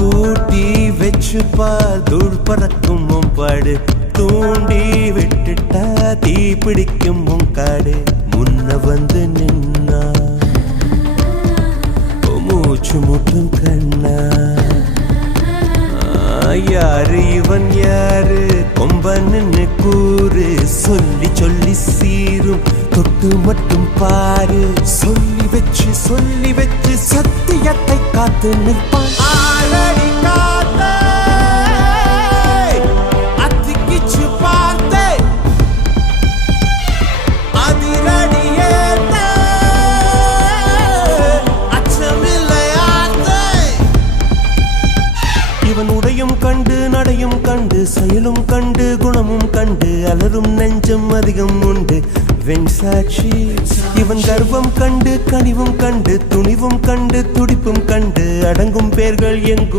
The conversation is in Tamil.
கூட்டி வச்சு பார் தூள் பறக்கும் பாடு தூண்டி விட்டுட்டா தீ பிடிக்கும் காடு முன்ன வந்து நின்னா மூச்சு முட்டும் கண்ணா யாரு இவன் யாரு கொம்பன்னு கூறு சொல்லி சொல்லி சீரும் தொட்டு மட்டும் பாரு சொல்லி வச்சு சத்தியத்தை காத்து நிற்பான் ஆளடி காத்தே அத்திக்கிச்சு பார்த்தே அதிரடியேத்தே அச்சமில்லையாத்தே இவன் உடையும் கண்டு நடையும் கண்டு செயலும் கண்டு குணமும் கண்டு அலரும் நெஞ்சம் அதிகம் உண்டு வெண்சாட்சி இவன் கர்வம் கண்டு கனிவும் கண்டு துணிவும் கண்டு துடிப்பும் கண்டு அடங்கும் பேர்கள் எங்கும்